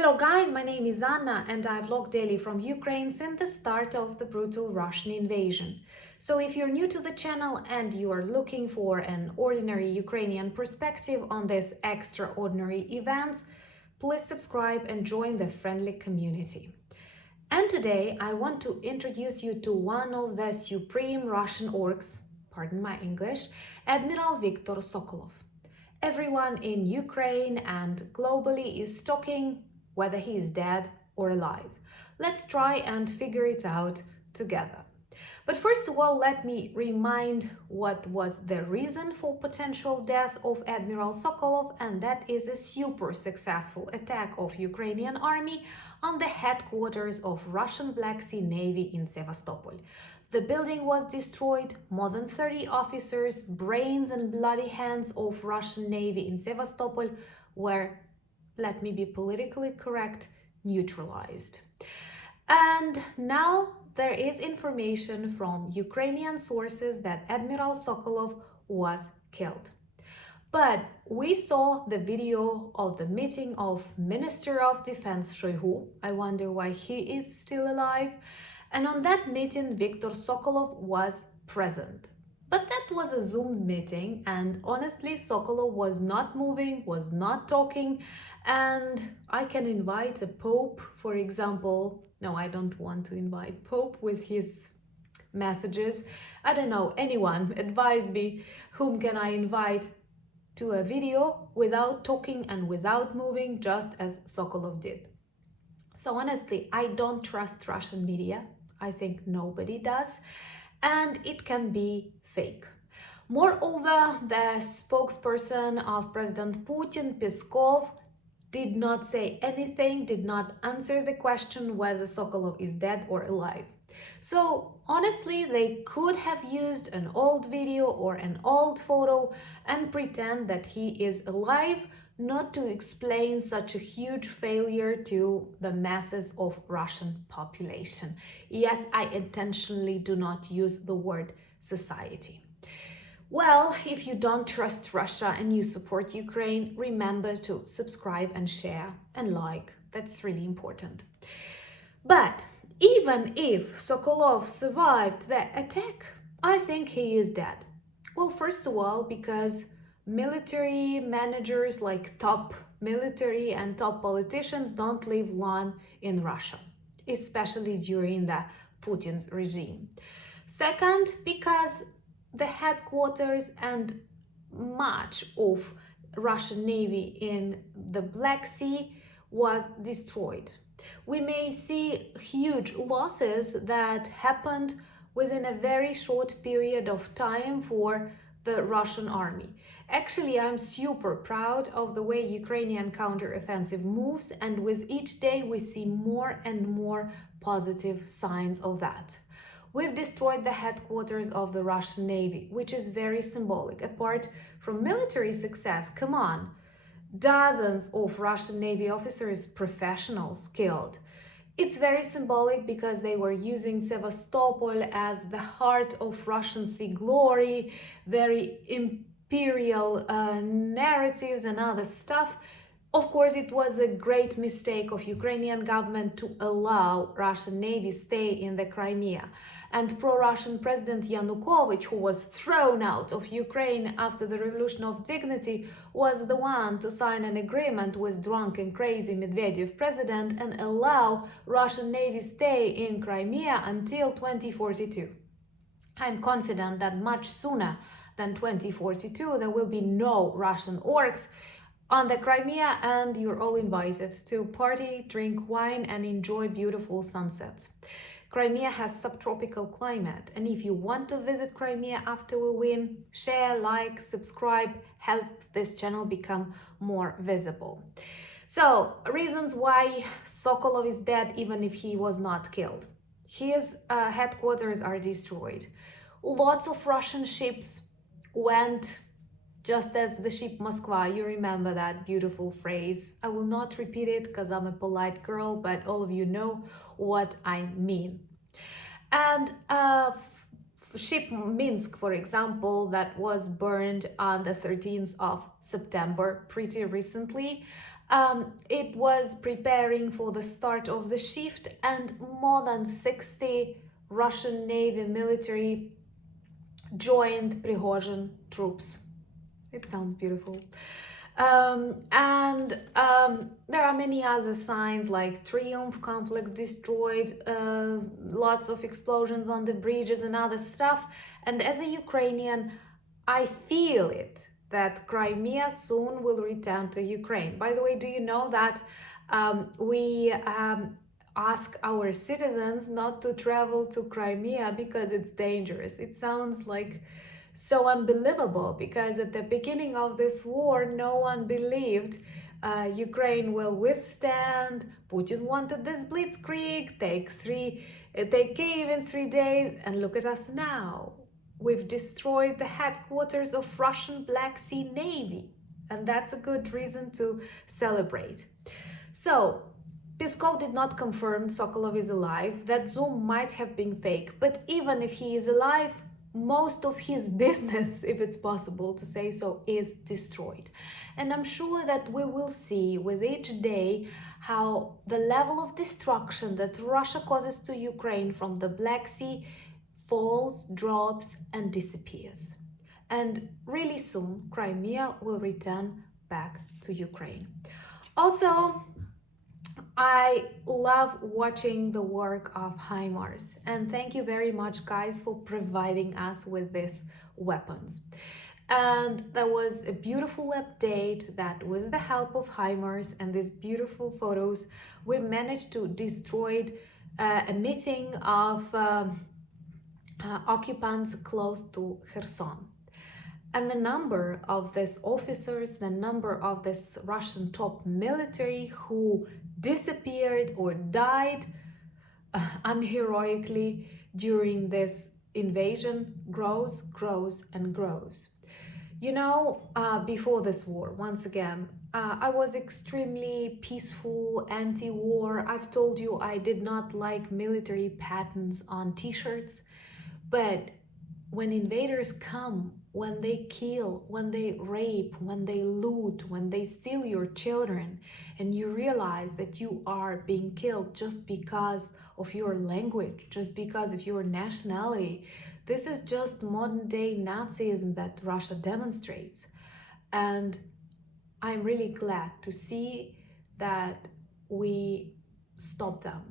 Hello guys, my name is Anna and I vlog daily from Ukraine since the start of the brutal Russian invasion. So if you're new to the channel and you are looking for an ordinary Ukrainian perspective on these extraordinary events, please subscribe and join the friendly community. And today I want to introduce you to one of the supreme Russian orcs, pardon my English, Admiral Viktor Sokolov. Everyone in Ukraine and globally is talking whether he is dead or alive. Let's try and figure it out together. But first of all, let me remind what was the reason for potential death of Admiral Sokolov, and that is a super successful attack of Ukrainian army on the headquarters of Russian Black Sea Navy in Sevastopol. The building was destroyed, more than 30 officers, brains and bloody hands of Russian Navy in Sevastopol were, let me be politically correct, neutralized. And now there is information from Ukrainian sources that Admiral Sokolov was killed. But we saw the video of the meeting of Minister of Defense Shoigu. I wonder why he is still alive. And on that meeting, Viktor Sokolov was present. But that was a Zoom meeting, and honestly, Sokolov was not moving, was not talking, and I can invite a pope, for example. No, I don't want to invite Pope with his messages. I don't know, anyone, advise me, whom can I invite to a video without talking and without moving, just as Sokolov did. So honestly, I don't trust Russian media. I think nobody does. And it can be fake. Moreover, the spokesperson of President Putin, Peskov, did not say anything, did not answer the question whether Sokolov is dead or alive. So honestly, they could have used an old video or an old photo and pretend that he is alive, not to explain such a huge failure to the masses of Russian population. Yes, I intentionally do not use the word society. Well, if you don't trust Russia and you support Ukraine, remember to subscribe and share and like. That's really important. But even if Sokolov survived the attack, I think he is dead. Well, first of all, because military managers, like top military and top politicians, don't live long in Russia, especially during the Putin's regime. Second, because the headquarters and much of Russian Navy in the Black Sea was destroyed. We may see huge losses that happened within a very short period of time for the Russian army. Actually, I'm super proud of the way Ukrainian counteroffensive moves, and with each day we see more and more positive signs of that. We've destroyed the headquarters of the Russian Navy, which is very symbolic. Apart from military success, come on, dozens of Russian Navy officers, professionals, killed. It's very symbolic because they were using Sevastopol as the heart of Russian sea glory, very imperial narratives and other stuff. Of course, it was a great mistake of Ukrainian government to allow Russian Navy stay in the Crimea. And pro-Russian President Yanukovych, who was thrown out of Ukraine after the Revolution of Dignity, was the one to sign an agreement with drunk and crazy Medvedev president and allow Russian Navy stay in Crimea until 2042. I'm confident that much sooner than 2042 there will be no Russian orcs on the Crimea, and you're all invited to party, drink wine and enjoy beautiful sunsets. Crimea has subtropical climate, and if you want to visit Crimea after we win, share, like, subscribe, help this channel become more visible. So, reasons why Sokolov is dead even if he was not killed. His headquarters are destroyed. Lots of Russian ships went just as the ship Moskva. You remember that beautiful phrase. I will not repeat it because I'm a polite girl, but all of you know what I mean. And ship Minsk, for example, that was burned on the 13th of September, pretty recently. It was preparing for the start of the shift, and more than 60 Russian Navy military joined Prigozhin troops. It sounds beautiful. There are many other signs like Triumph complex destroyed, lots of explosions on the bridges and other stuff. And as a Ukrainian, I feel it that Crimea soon will return to Ukraine. By the way, do you know that we ask our citizens not to travel to Crimea because it's dangerous? It sounds like so unbelievable, because at the beginning of this war, no one believed Ukraine will withstand. Putin wanted this blitzkrieg, take Kyiv in 3 days, and look at us now. We've destroyed the headquarters of Russian Black Sea Navy, and that's a good reason to celebrate. So, Peskov did not confirm Sokolov is alive. That Zoom might have been fake, but even if he is alive, most of his business, if it's possible to say so, is destroyed. And I'm sure that we will see with each day how the level of destruction that Russia causes to Ukraine from the Black Sea falls, drops, and disappears. And really soon, Crimea will return back to Ukraine. Also, I love watching the work of HIMARS, and thank you very much, guys, for providing us with these weapons. And there was a beautiful update that with the help of HIMARS and these beautiful photos, we managed to destroy a meeting of occupants close to Kherson. And the number of these officers, the number of this Russian top military who disappeared or died unheroically during this invasion grows and grows. You know, before this war, once again, I was extremely peaceful, anti-war. I've told you I did not like military patterns on t-shirts, but when invaders come, when they kill, when they rape, when they loot, when they steal your children, and you realize that you are being killed just because of your language, just because of your nationality, this is just modern day Nazism that Russia demonstrates. And I'm really glad to see that we stop them.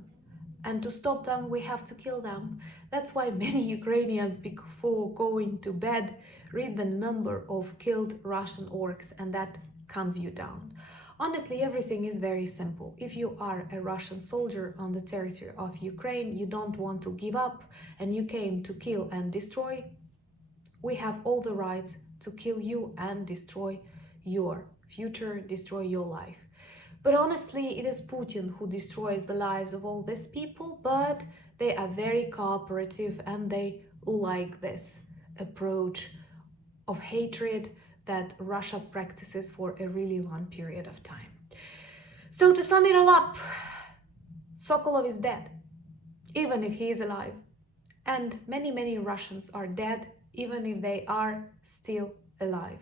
And to stop them, we have to kill them. That's why many Ukrainians, before going to bed, read the number of killed Russian orcs, and that calms you down. Honestly, everything is very simple. If you are a Russian soldier on the territory of Ukraine, you don't want to give up, and you came to kill and destroy, we have all the rights to kill you and destroy your future, destroy your life. But honestly, it is Putin who destroys the lives of all these people, but they are very cooperative and they like this approach of hatred that Russia practices for a really long period of time. So to sum it all up, Sokolov is dead, even if he is alive. And many Russians are dead, even if they are still alive.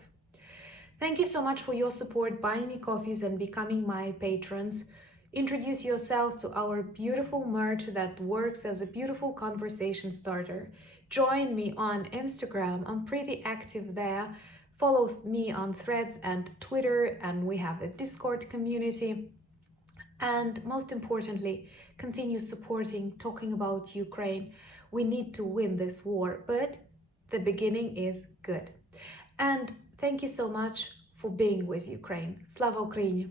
Thank you so much for your support, buying me coffees and becoming my patrons. Introduce yourself to our beautiful merch that works as a beautiful conversation starter. Join me on Instagram, I'm pretty active there. Follow me on Threads and Twitter, and we have a Discord community. And most importantly, continue supporting, talking about Ukraine. We need to win this war, but the beginning is good. And thank you so much for being with Ukraine. Slava Ukraini!